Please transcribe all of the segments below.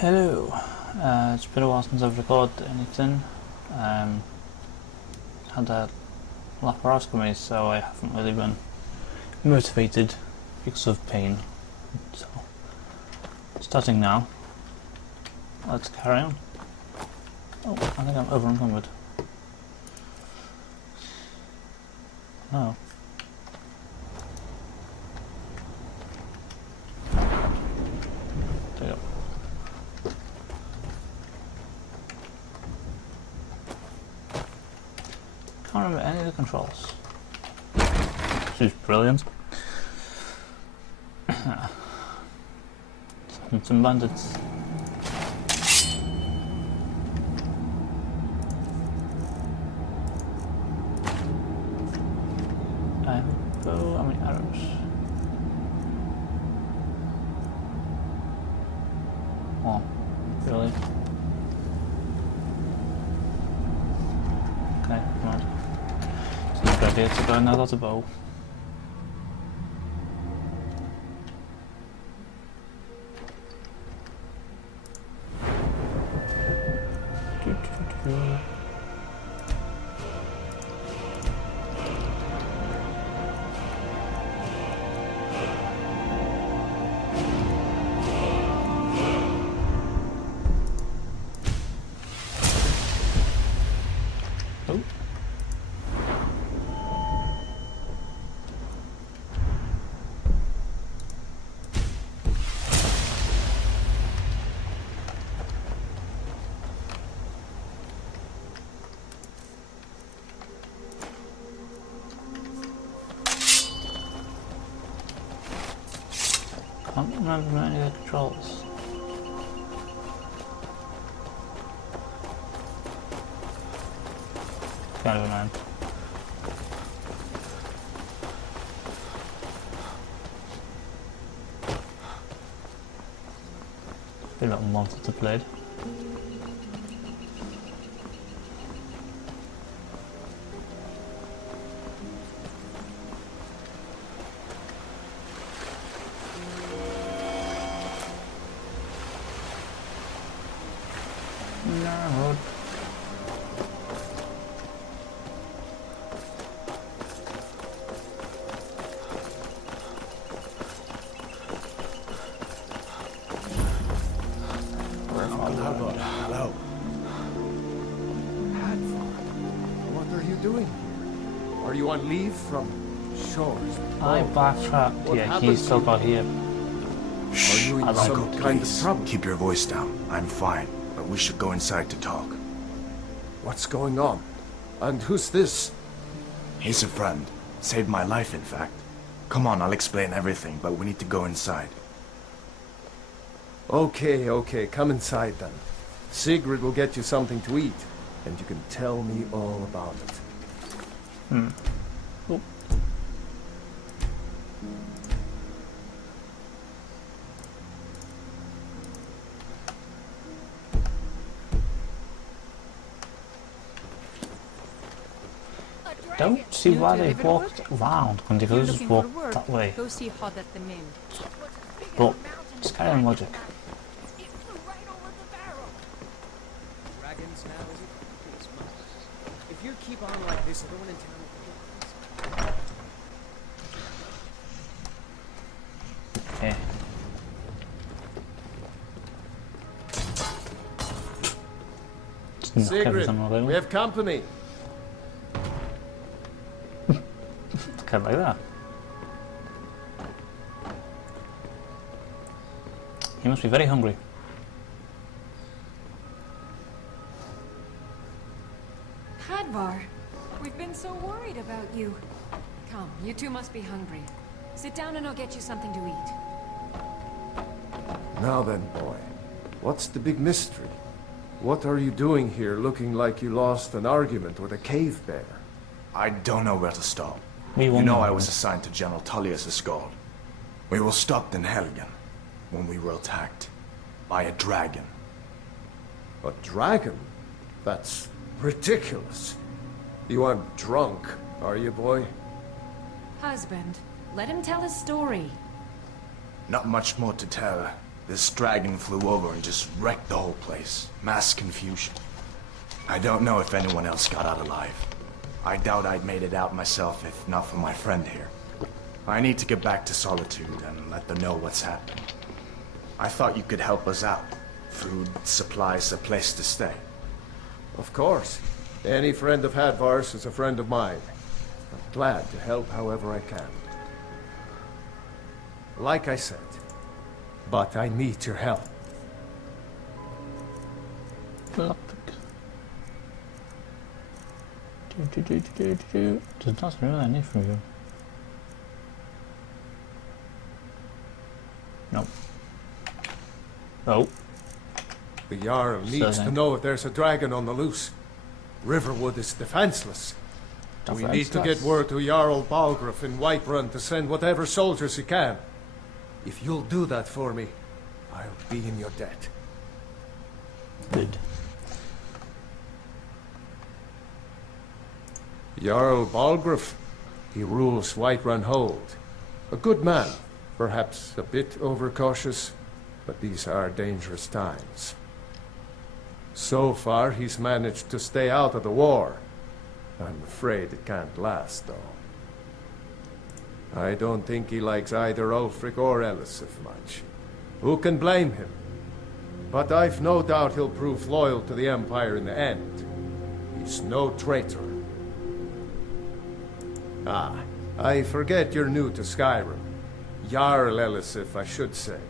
Hello. It's been a while since I've recorded anything. Had a laparoscopy, so I haven't really been motivated because of pain. So, starting now. Let's carry on. Oh, I think I'm over encumbered. Oh. There you go. Can't remember any of the controls. This is brilliant. Some bandits. I have a bow, how many arrows? Oh, really? Okay, right. It's not a good idea to go now that's a bow. Oh. Can't remember any of the controls. Kind of annoying. Be a little monster to play. No. Hello. What are you doing here? Are you on leave from shores? I backtracked. Yeah, he's still got here. Are you in I like some it, kind of Please, trouble? keep your voice down. I'm fine, but we should go inside to talk. What's going on? And who's this? He's a friend. Saved my life, in fact. Come on, I'll explain everything, but we need to go inside. Okay, come inside then. Sigrid will get you something to eat, and you can tell me all about it. Oh. Don't see why they walked around when they could just walk that way. Go see Hod at the Min. But Skyrim logic. Dragons now, is it? Please, Mom. If you keep on like this, everyone in town will forget this. Okay. Just knock Sigrid, everything all over. we have company. Kind of like that. He must be very hungry. Hadvar, we've been so worried about you. Come, you two must be hungry. Sit down and I'll get you something to eat. Now then, boy, what's the big mystery? What are you doing here looking like you lost an argument with a cave bear? I don't know where to start. We You won't know know. I was assigned to General Tullius' guard. We were stopped in Helgen when we were attacked by a dragon. A dragon? That's ridiculous. You aren't drunk, are you, boy? Husband, let him tell his story. Not much more to tell. This dragon flew over and just wrecked the whole place. Mass confusion. I don't know if anyone else got out alive. I doubt I'd made it out myself if not for my friend here. I need to get back to Solitude and let them know what's happened. I thought you could help us out. Food, supplies, a place to stay. Of course. Any friend of Hadvar's is a friend of mine. I'm glad to help however I can. Like I said, but I need your help. Lockpick. Does not really need from you. Nope. Oh. The Jarl needs to know if there's a dragon on the loose. Riverwood is defenseless. We need to get word to Jarl Balgruuf in Whiterun to send whatever soldiers he can. If you'll do that for me, I'll be in your debt. Good. Jarl Balgruuf, he rules Whiterun Hold. A good man, perhaps a bit overcautious, but these are dangerous times. So far, he's managed to stay out of the war. I'm afraid it can't last, though. I don't think he likes either Ulfric or Elisif much. Who can blame him? But I've no doubt he'll prove loyal to the Empire in the end. He's no traitor. Ah, I forget you're new to Skyrim. Jarl Elisif, I should say.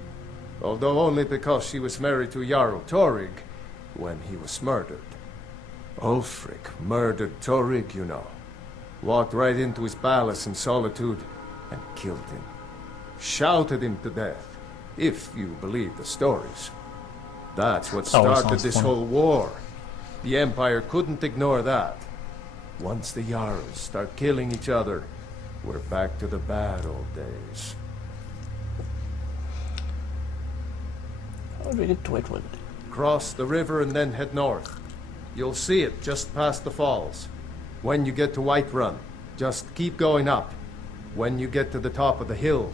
Although only because she was married to Jarl Torygg when he was murdered. Ulfric murdered Torygg, you know. Walked right into his palace in Solitude and killed him. Shouted him to death, if you believe the stories. That's what started this whole war. The Empire couldn't ignore that. Once the Jarls start killing each other, we're back to the bad old days. How do we get to Whitewood? Cross the river and then head north. You'll see it just past the falls. When you get to Whiterun, just keep going up. When you get to the top of the hill,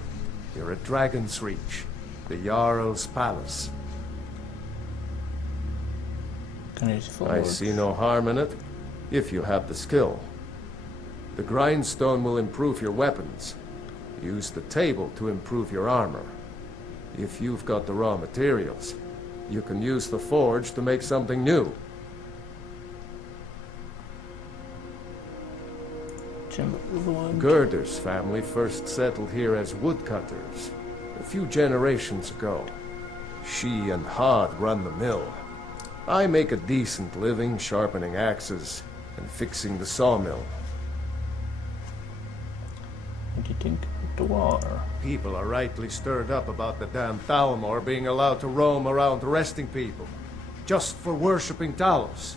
you're at Dragon's Reach, the Jarl's palace. Can you forward? I see no harm in it, if you have the skill. The grindstone will improve your weapons. Use the table to improve your armor. If you've got the raw materials, you can use the forge to make something new. Gerder's family first settled here as woodcutters a few generations ago. She and Hod run the mill. I make a decent living sharpening axes and fixing the sawmill. What do you think of the war? People are rightly stirred up about the damn Thalmor being allowed to roam around arresting people, just for worshipping Talos.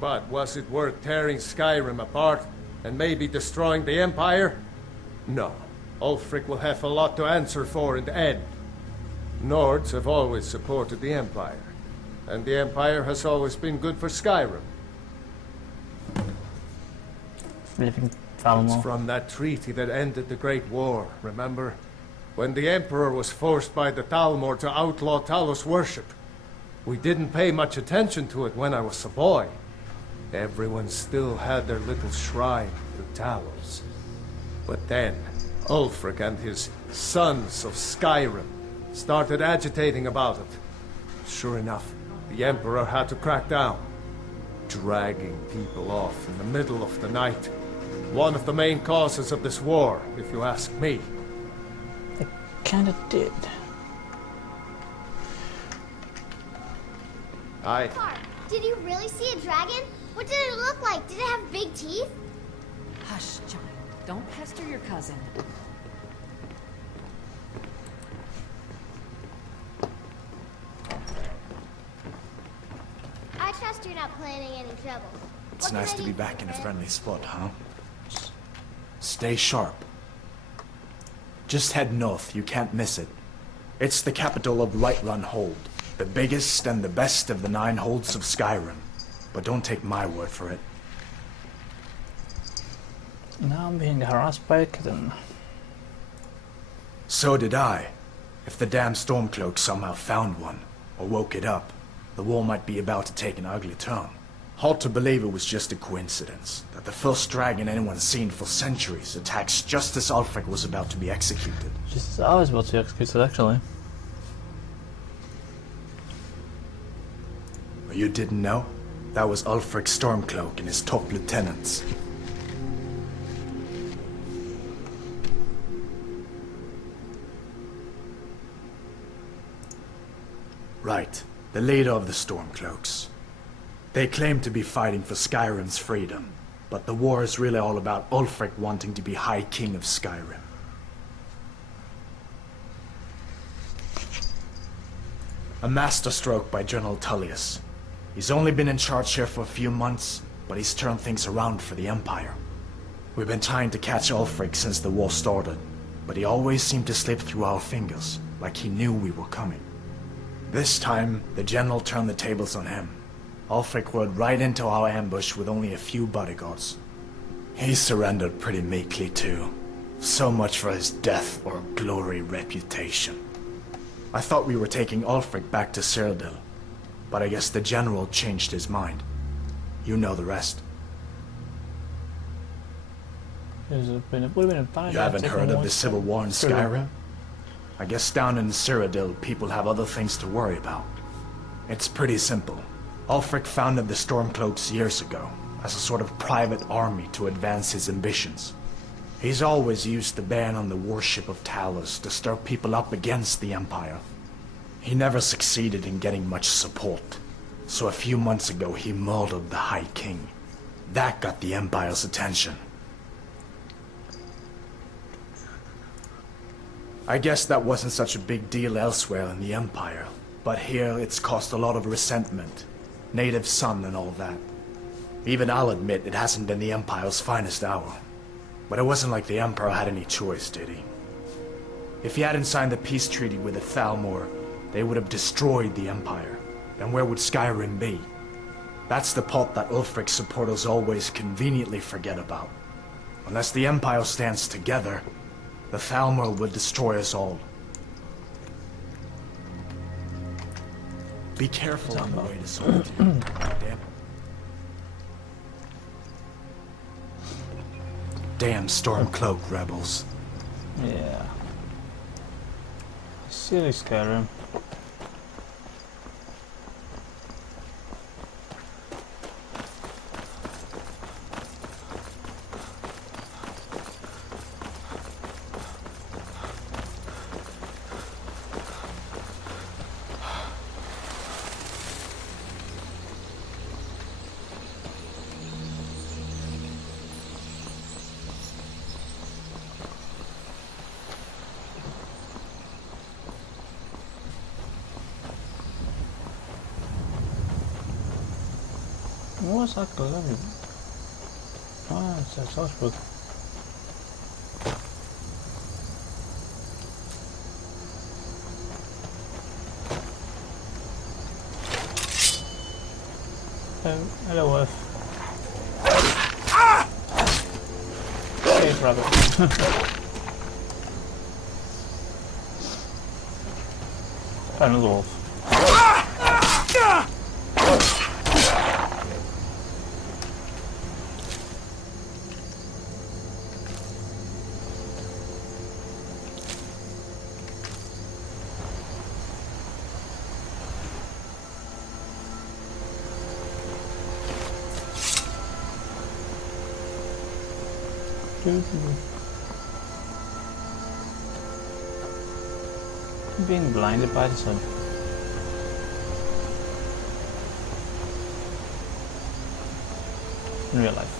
But was it worth tearing Skyrim apart and maybe destroying the Empire? No. Ulfric will have a lot to answer for in the end. Nords have always supported the Empire, and the Empire has always been good for Skyrim. Living It's Thalmor. from that treaty that ended the Great War, remember? When the Emperor was forced by the Thalmor to outlaw Talos worship. We didn't pay much attention to it when I was a boy. Everyone still had their little shrine to Talos. But then, Ulfric and his sons of Skyrim started agitating about it. Sure enough, the Emperor had to crack down. Dragging people off in the middle of the night. One of the main causes of this war, if you ask me. They kinda did. Did you really see a dragon? What did it look like? Did it have big teeth? Hush, child. Don't pester your cousin. I trust you're not planning any trouble. It's What can nice I to do be for back you, in a friend? friendly spot, huh? Stay sharp. Just head north, you can't miss it. It's the capital of Whiterun Hold, the biggest and the best of the 9 holds of Skyrim. But don't take my word for it. Now I'm being harassed by a kitten. So did I. If the damn Stormcloak somehow found one, or woke it up, the war might be about to take an ugly turn. Hard to believe it was just a coincidence, that the first dragon anyone's seen for centuries attacks just as Ulfric was about to be executed. Just as I was about to execute it, actually. You didn't know? That was Ulfric Stormcloak and his top lieutenants. Right, the leader of the Stormcloaks. They claim to be fighting for Skyrim's freedom, but the war is really all about Ulfric wanting to be High King of Skyrim. A masterstroke by General Tullius. He's only been in charge here for a few months, but he's turned things around for the Empire. We've been trying to catch Ulfric since the war started, but he always seemed to slip through our fingers, like he knew we were coming. This time, the General turned the tables on him. Ulfric rode right into our ambush with only a few bodyguards. He surrendered pretty meekly too. So much for his death or glory reputation. I thought we were taking Ulfric back to Cyrodiil, but I guess the General changed his mind. You know the rest. Would have been a bad You haven't heard of the civil war in Skyrim? I guess down in Cyrodiil, people have other things to worry about. It's pretty simple. Ulfric founded the Stormcloaks years ago, as a sort of private army to advance his ambitions. He's always used the ban on the worship of Talos to stir people up against the Empire. He never succeeded in getting much support, so a few months ago he murdered the High King. That got the Empire's attention. I guess that wasn't such a big deal elsewhere in the Empire, but here it's caused a lot of resentment. Native son and all that. Even I'll admit it hasn't been the Empire's finest hour. But it wasn't like the Emperor had any choice, did he? If he hadn't signed the peace treaty with the Thalmor, they would have destroyed the Empire. Then where would Skyrim be? That's the part that Ulfric's supporters always conveniently forget about. Unless the Empire stands together, the Thalmor will destroy us all. Be careful on the way to Solitude. Damn Stormcloak rebels. Yeah. Silly Skyrim. What's that called? Ah, it's a source book. Hello, Wolf. Hey, rabbit. Another wolf. Being blinded by the sun. In real life.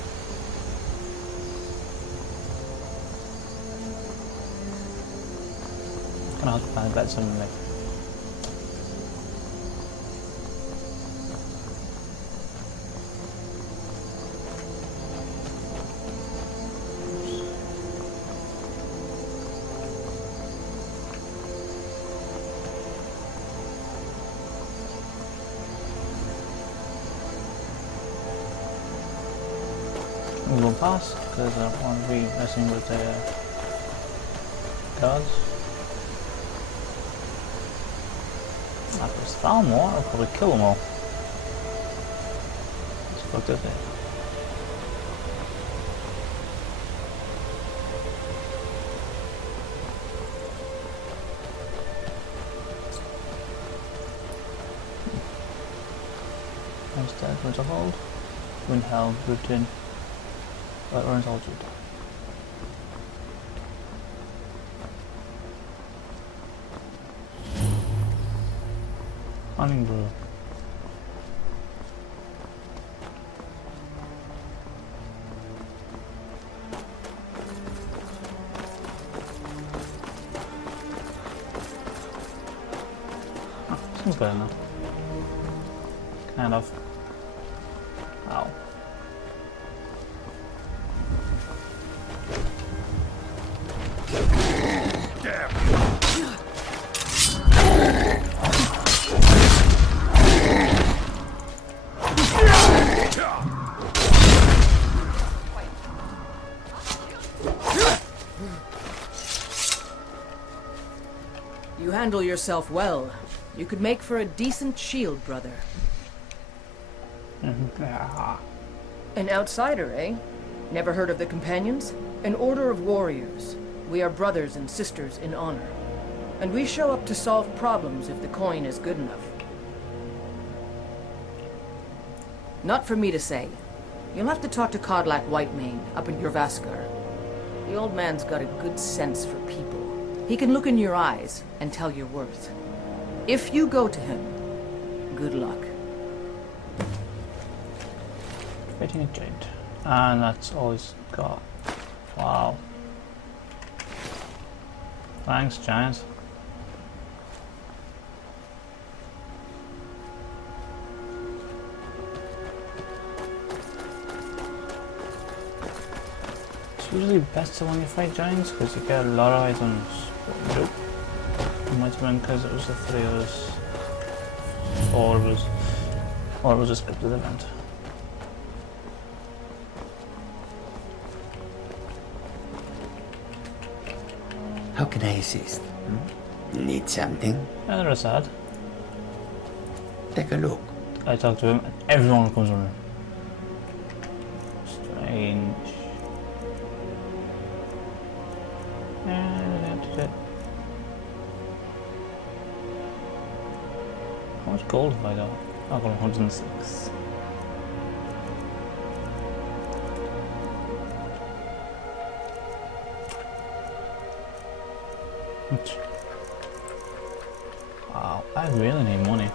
Kinda hard to find that something like. I'm going past because I don't want to be messing with the guards. I could spell more, I'll probably kill them all. Let's fuck this in. Instead, winter hold, wind held, routine, right orange altitude. Hunting brew. Seems better now. Kind of. Ow. You handle yourself well. You could make for a decent shield, brother. An outsider, eh? Never heard of the Companions? An order of warriors. We are brothers and sisters in honor. And we show up to solve problems if the coin is good enough. Not for me to say. You'll have to talk to Kodlak Whitemane up in Jorvaskar. The old man's got a good sense for people. He can look in your eyes and tell your worth. If you go to him, good luck. Creating a giant. And that's all he's got. Wow. Thanks, giant. It's usually better when you fight giants because you get a lot of items. But nope. It might have been because it was the three of us. Or it was a scripted event. How can I assist? Need something? Yeah, they're sad. Take a look. I talk to him and everyone comes around. Strange. How much gold have I got? I got 106. Wow, I really need money.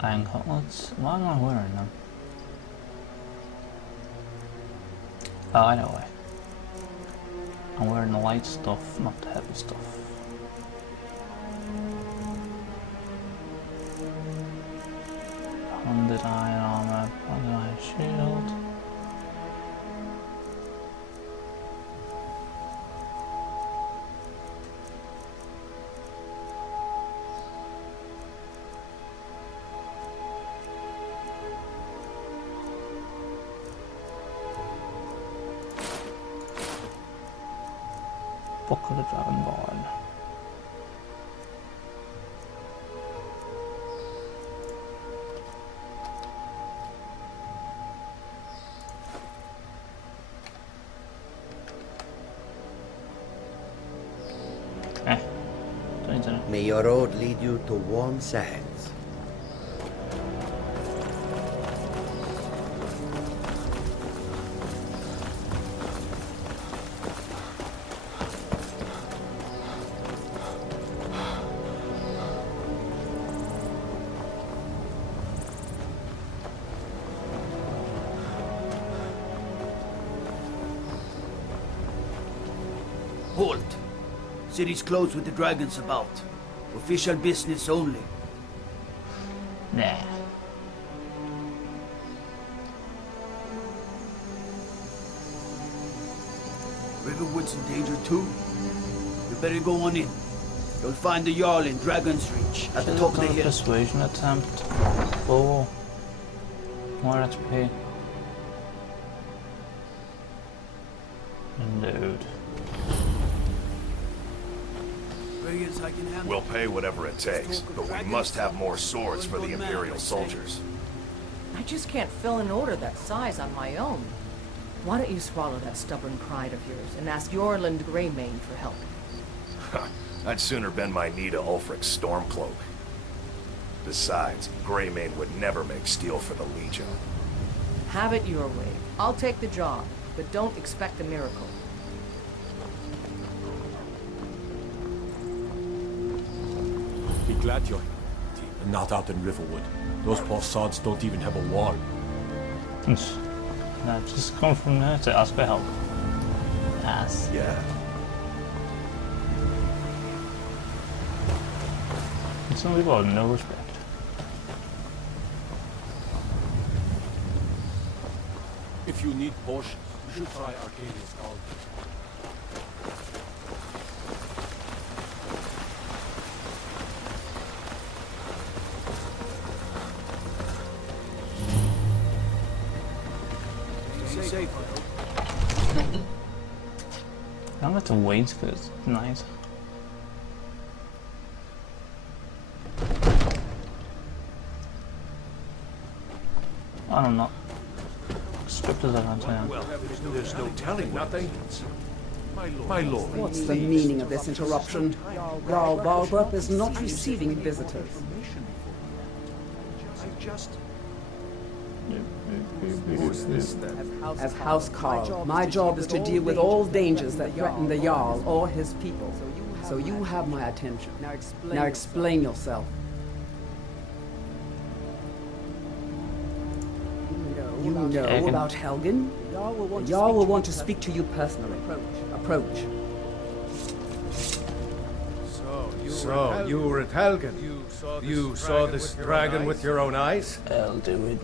Iron gauntlets. Why am I wearing them? Oh, I know why. I'm wearing the light stuff, not the heavy stuff. Hundred iron armor, 100 iron shield. Book of the Dragonborn. Don't need to know. May your road lead you to warm sands. Halt! City's closed with the dragons about. Official business only. Nah. Riverwood's in danger too. You better go on in. You'll find the Jarl in Dragon's Reach at the top of the hill. Persuasion attempt. 4 more XP. Load. We'll pay whatever it takes, but we must have more swords for the Imperial soldiers. I just can't fill an order that size on my own. Why don't you swallow that stubborn pride of yours and ask Yorland Greymane for help? I'd sooner bend my knee to Ulfric's Stormcloak. Besides, Greymane would never make steel for the Legion. Have it your way. I'll take the job, but don't expect a miracle. Be glad you're and not out in Riverwood. Those poor sods don't even have a wall. Now just come from there to ask for help. Yes. Yeah. Some people have no respect. If you need potions, you should try Arcadia's Call. I don't have to wait because it's night. I don't know. Strict as I can say. Well, there's no telling nothing. My lord. What's the meaning of this interruption? Jarl Balgrup is not receiving visitors. Who's this then? As Housecarl, my job is to deal with all dangers that threaten the Jarl or his people. So you have my attention. Now explain yourself. You know about Helgen? The Jarl will want to speak to you personally. Approach. So, you were at Helgen. You saw this dragon with your own eyes? I'll do it.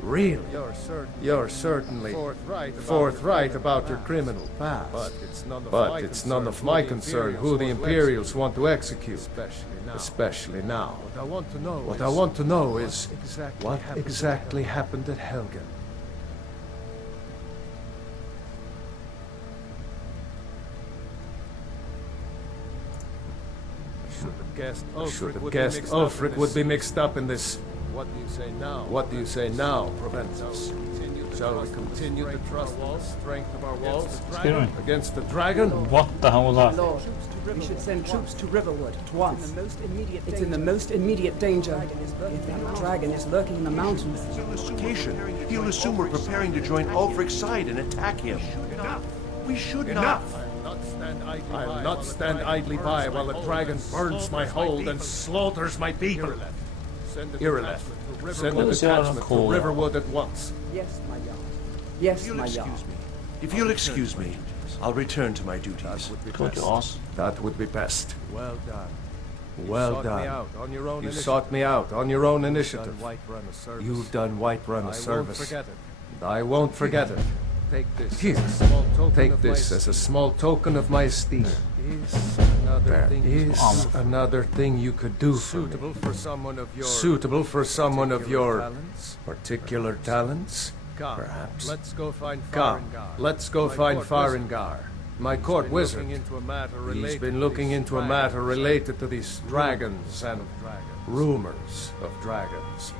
Really? You're certainly forthright about your criminal past. But it's none of my concern who the Imperials want to execute, especially now. What I want to know is what exactly happened at Helgen. I should have guessed Ulfric would be mixed up in this. What do you say now, Proventus? Shall we continue to trust the strength of our walls against the dragon? What the hell was that? Lord, we should send troops to Riverwood at once. It's in the most immediate danger. If that dragon is lurking in the mountains. He'll assume we're preparing to join Ulfric's side and attack him. We should not. I'll not stand idly by while the dragon burns my hold and slaughters my people. Irileth, send a detachment to Riverwood at once. Yes, my Jarl. Yes, my Jarl. If you'll excuse me, I'll return to my duties. Good yours. That would be best. Well done. Well done. You sought me out on your own initiative. You've done Whiterun a service. And I won't forget it. Here, take this as a small token of my esteem. There is another thing you could do for me. Suitable for someone of your particular talents, perhaps. Come, let's go find Farengar, my court wizard. He's been looking into a matter related to these dragons and rumors of dragons.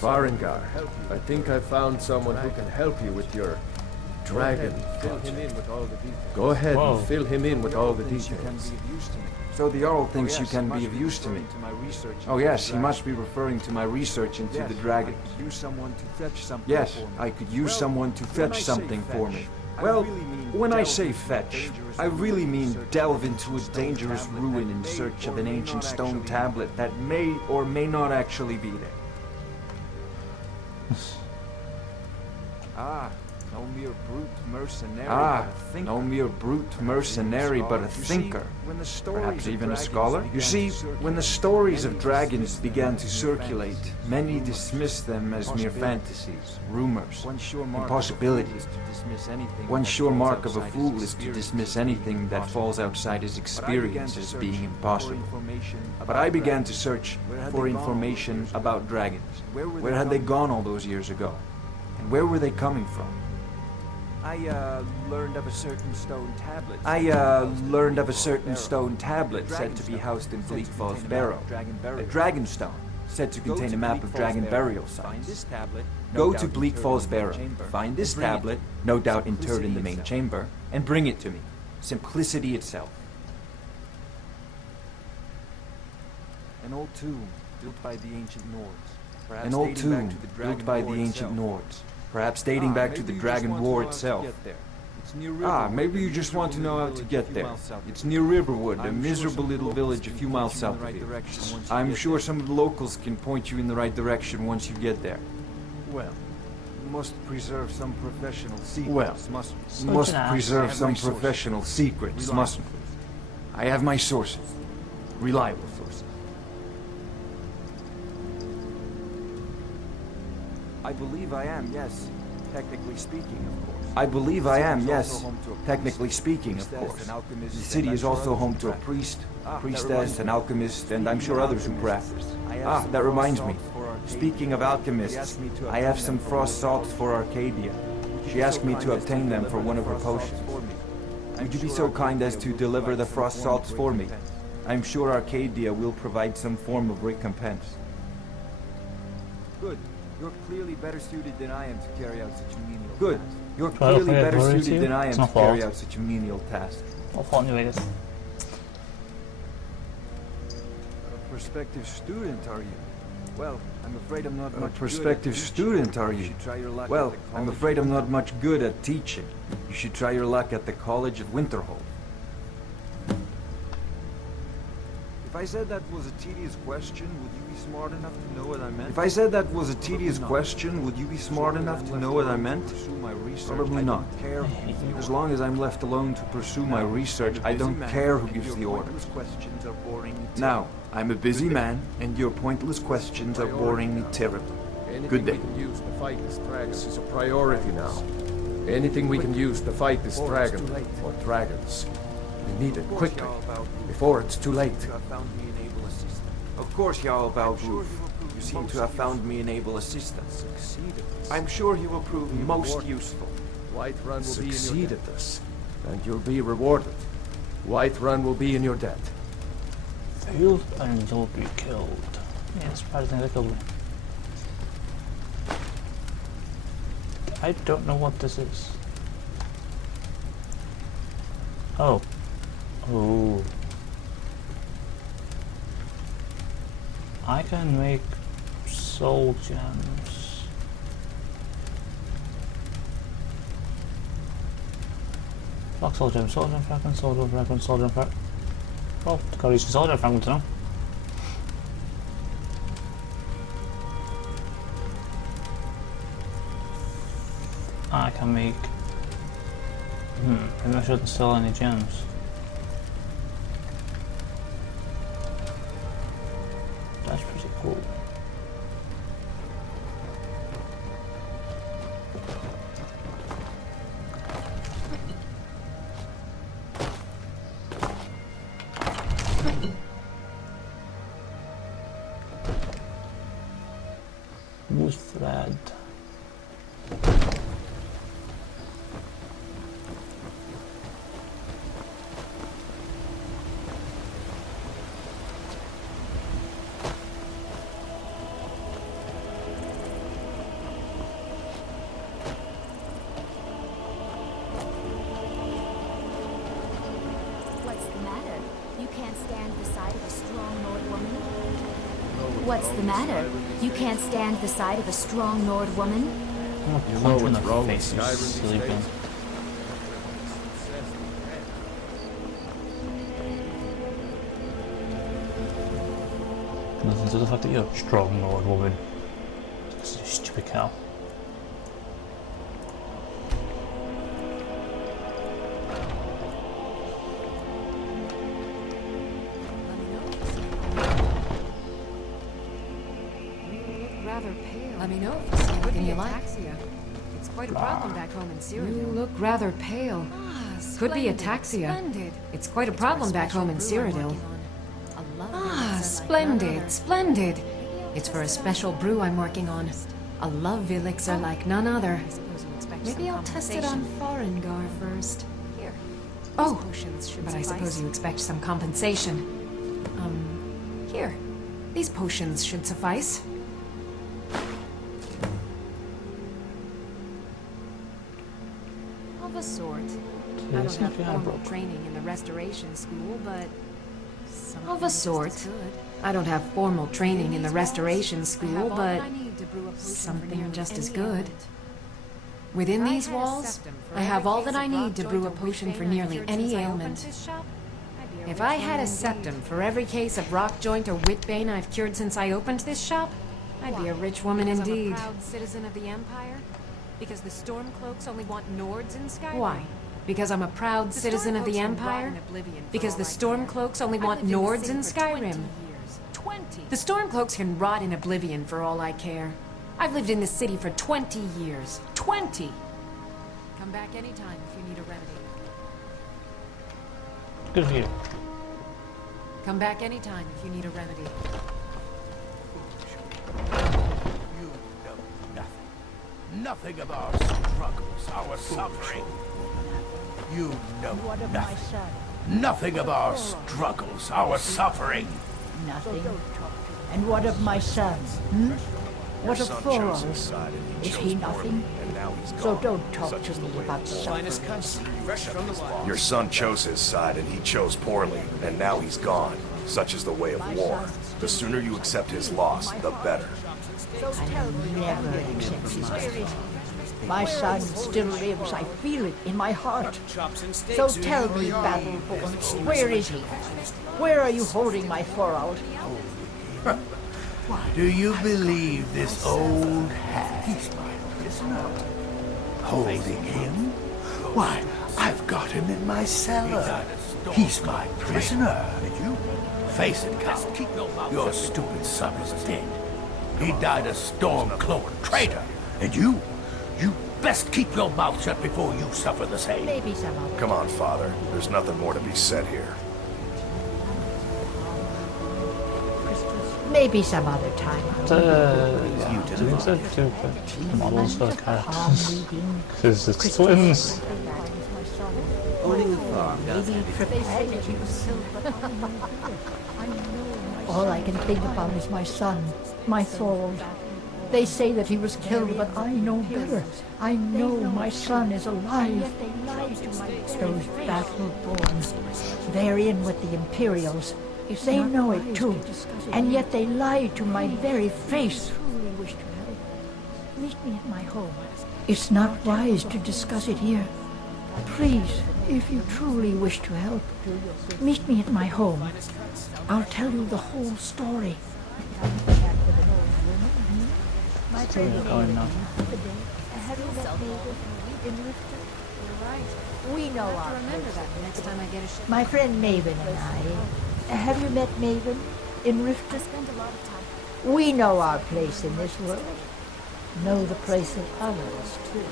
Farengar, I think I found someone who can help you with your dragon project. Go ahead and fill him in with all the details. So the Jarl thinks you can be of use to me. Oh yes, he must be referring to my research into the dragon. Yes, I could use someone to fetch something for me. Well, when I say fetch, I really mean delve into a dangerous ruin in search of an ancient stone tablet that may or may not actually be there. No mere brute mercenary, but a thinker. Perhaps even a scholar? You see, when the stories of dragons began to circulate, many dismissed them as mere fantasies, rumors, impossibilities. One sure mark of a fool is to dismiss anything that falls outside his experience as being impossible. But I began to search for information about dragons. Where had they gone all those years ago? And where were they coming from? I learned of a certain stone tablet said to be housed in Bleak Falls Barrow. A dragon stone said to contain a map of dragon burial sites. Go to Bleak Falls Barrow, find this tablet, no doubt interred in the main chamber, and bring it to me. Simplicity itself. An old tomb built by the ancient Nords. Perhaps dating back to the Dragon War itself. Maybe you just want to know how to get there. It's near Riverwood, a miserable little village a few miles south of here. I'm sure some of the locals can point you in the right direction once you get there. Well, you must preserve some professional secrets, mustn't we? I have my sources. Reliable sources. I believe I am, yes. Technically speaking, of course. The city is also home to a priest, priestess, an alchemist, and I'm sure others who craft. That reminds me. Speaking of alchemists, I have some frost salts for Arcadia. She asked me to obtain them for one of her potions. Would you be so kind as to deliver the frost salts for me? I'm sure Arcadia will provide some form of recompense. Good. You're clearly better suited than I am to carry out such a menial task. A prospective student, are you? Well, I'm afraid I'm not much afraid I'm not much good at teaching. You should try your luck at the College of Winterhold. If I said that was a tedious question, would you be smart enough to know what I meant? Probably not. As long as I'm left alone to pursue my research, I don't care who gives the orders. Now, I'm a busy man, and your pointless questions are boring me terribly. Good day. Anything we can use to fight this dragon is a priority now. Anything we can use to fight this dragon, or dragons. We need it quickly, before it's too late. Of course, Jarl Valgruf. You seem to have found me an able assistant. I'm sure he will prove most useful. Whiterun will succeed at this, and you'll be rewarded. Whiterun will be in your debt. Failed and you'll be killed. Yeah, surprisingly they killed me. I don't know what this is. Oh. Oh. I can make soul gems. Block soul gem fragment, soul gem fragment, soul gem fragment. Well, gotta use the soul gem fragment now. I can make... maybe I shouldn't sell any gems. That's pretty cool. Wood thread. What's the matter? You can't stand the sight of a strong Nord woman? You know what's wrong with Skyrim these days? of the fact that you're a strong old woman. Because you're a stupid cow. Rather pale. Let me know if you see anything you like. It's quite a problem back home in Syria. You look rather pale. Could be ataxia. Splendid. It's quite a problem back home in Cyrodiil. Splendid, splendid. It's for a special brew I'm working on. A love elixir like none other. Maybe I'll test it on Farengar first. Here. Oh, but I suppose you expect some compensation. Here. These potions should suffice. Of a sort. I don't have formal training in the restoration school, but... Of a sort. I don't have formal training in the restoration school, but... something just as good. Within these walls, I have all that I need to brew a potion for nearly any ailment. If I had a septum for every case of rock joint or whitbane I've cured since I opened this shop, I'd be a rich woman indeed. I'm a proud citizen of the Empire? Because the Stormcloaks only want Nords in Skyrim? Why? Because I'm a proud citizen of the Empire? Because the Stormcloaks only want Nords in Skyrim? 20. The Stormcloaks can rot in oblivion for all I care. I've lived in this city for 20 years. 20! Come back anytime if you need a remedy. Good of you. Come back anytime if you need a remedy. You know nothing. Nothing of our struggles, our suffering. You know nothing. Nothing of our struggles, our suffering. Nothing. And what of my son? Hmm? What of Thorolf? Is he nothing? So don't talk to me about suffering. Your son chose his side, and he chose poorly, and now he's gone. Such is the way of war. The sooner you accept his loss, the better. I never accept his loss. My son still lives. I feel it in my heart. So tell me, Battleborn, where is he? Where are you holding my Thorolf? Do you believe this old hag? Holding him? Why, I've got him in my cellar. He's my prisoner. Face it, Count. Your stupid son is dead. He died a Stormcloak traitor. And you best keep your mouth shut before you suffer the same. Maybe some other. Come on, Father. There's nothing more to be said here. Maybe some other time. You said two models for the characters. Because it's twins. Owning a farm All I can think about is my son, my Thorolf. They say that he was killed, but I know better. I know my son is alive. Those Battleborns, they're in with the Imperials. They know it too, and yet they lie to my very face. Meet me at my home. It's not wise to discuss it here. Please, if you truly wish to help, meet me at my home. I'll tell you the whole story. So you're going now. Have you met Maven in Riften? You're right. We know I'll our have to remember place. that next time I get a ship. My friend Maven and I. Have you met Maven in Riften? Spend a lot of time. We know our place in this world. Know the place of others, too.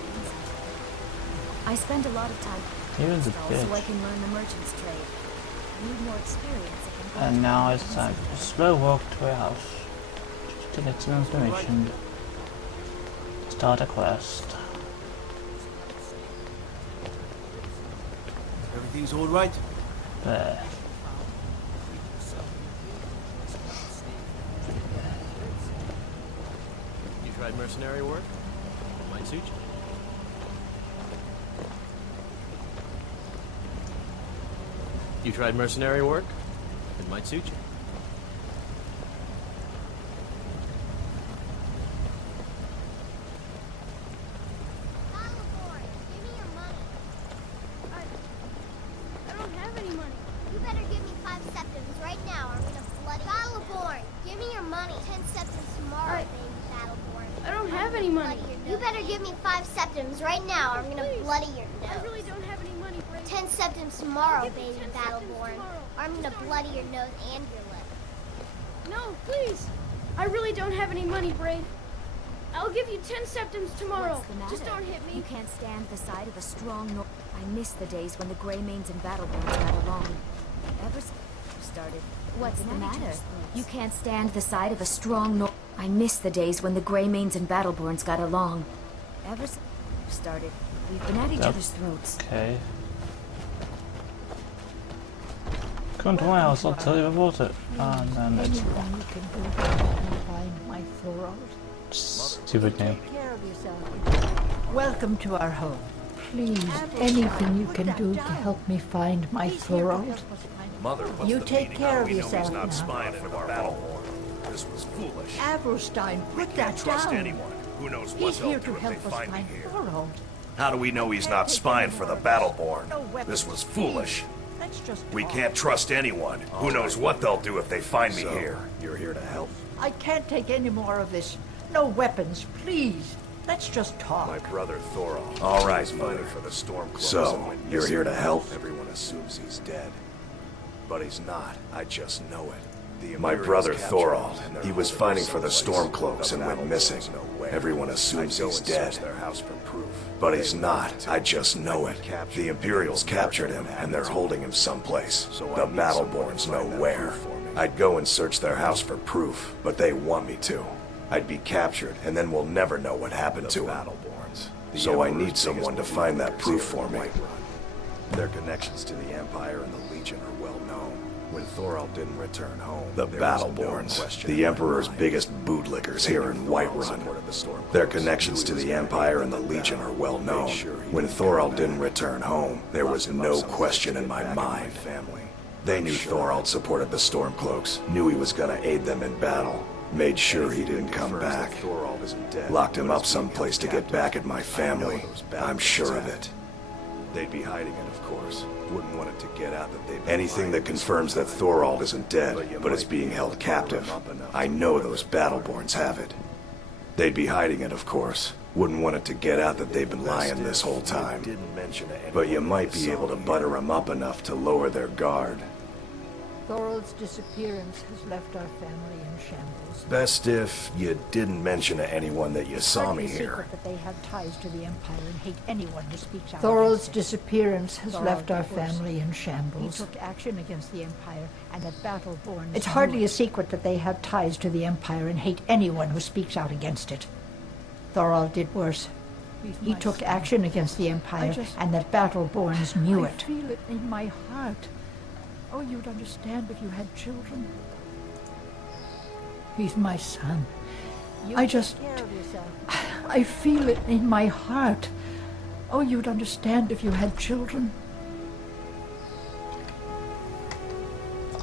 I spend a lot of time. Maven's a So I bitch. can learn the merchant's trade. Need more experience. And now it's time for a slow walk to a house. Just to get some information. Start a quest. Everything's all right? There. You tried mercenary work? It might suit you. You tried mercenary work? It might suit you. I don't have any money. You better give me 5 septims right now. I'm gonna flood it. Battleborn, give Give me your money. 10 septims tomorrow, baby Battleborn. I don't have any money. You better give me 5 septims right now or I'm gonna bloody your nose. I really don't have any money, Brave. 10 septims tomorrow, baby Battleborn. Or I'm gonna bloody your nose and your lip. No, please. I really don't have any money, Brave. I'll give you 10 septims tomorrow. What's the matter? Just don't hit me. You can't stand the sight of a strong Nor- I miss the days when the Greymanes and Battleborns got along. Ever since started. What's the matter? You can't stand the sight of a strong Nor- I miss the days when the Greymanes and Battleborns got along. Ever since started. We've been at each other's throats. Okay. Come to my house, I'll tell you about it. And then it's Anything you can do to help me find my Thorold? stupid name. Take care of yourself. Welcome to our home. Please, anything you can do to help me find my Thorold. Mother, what's You the take meaning? care How do of we know yourself he's not now. spying for our Battleborn? This was foolish. Avrostine, put that Trust down. anyone. Who knows what He's they'll here do to if they help us find me find here. Thorold. How do we know he's not spying for the Battleborn? This was foolish. Let's just We talk. can't trust anyone. Who knows what they'll do if they find me here. You're here to help. I can't take any more of this. No weapons, please. Let's just talk. My brother Thorol. All right, Mother. For the Stormcloaks. So, you're here to help? Everyone assumes he's dead. But he's not. I just know it. My brother Thorol. He was fighting for the Stormcloaks and went missing. Everyone assumes he's dead. But he's not. I just know it. The Imperials captured him, and they're holding him someplace. The Battleborns know where. I'd go and search their house for proof, but they want me to. I'd be captured, and then we'll never know what happened to him. So I need someone to find that proof for me. Their connections to the Empire and the Legion are well known. When Thorol didn't return home, the Battleborns, the Emperor's biggest bootlickers here in Whiterun. Their connections to the Empire and the Legion are well known. When Thorol didn't return home, there was no question in my mind. They knew Thorol supported the Stormcloaks, knew he was gonna aid them in battle, made sure he didn't come back. Locked him up someplace to get back at my family. I'm sure of it. They'd be hiding it, of course. Wouldn't want it to get out that they've... Anything that confirms that Thorald isn't dead, but is being held captive. I know those Battleborns have it. They'd be hiding it, of course. Wouldn't want it to get out that they've been lying this whole time. But you might be able to butter them up enough to lower their guard. Thorold's disappearance has left our family in shambles. Best if you didn't mention to anyone that you saw me It's here. secret that they have ties to the Empire and hate anyone who speaks out. Thorold's disappearance has left our family in shambles. He took action against the Empire and that Battleborn. It's hardly a secret that they have ties to the Empire and hate anyone who speaks out against it. Thorold did worse. He took action against the Empire and that Battleborns knew it. I feel it in my heart. Oh, you'd understand if you had children. He's my son. I feel it in my heart. Oh, you'd understand if you had children.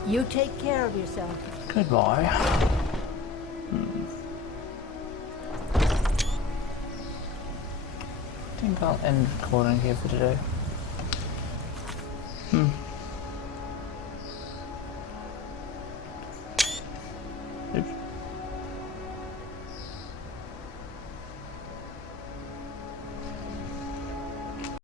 You take care of yourself. Goodbye. I think I'll end recording here for today.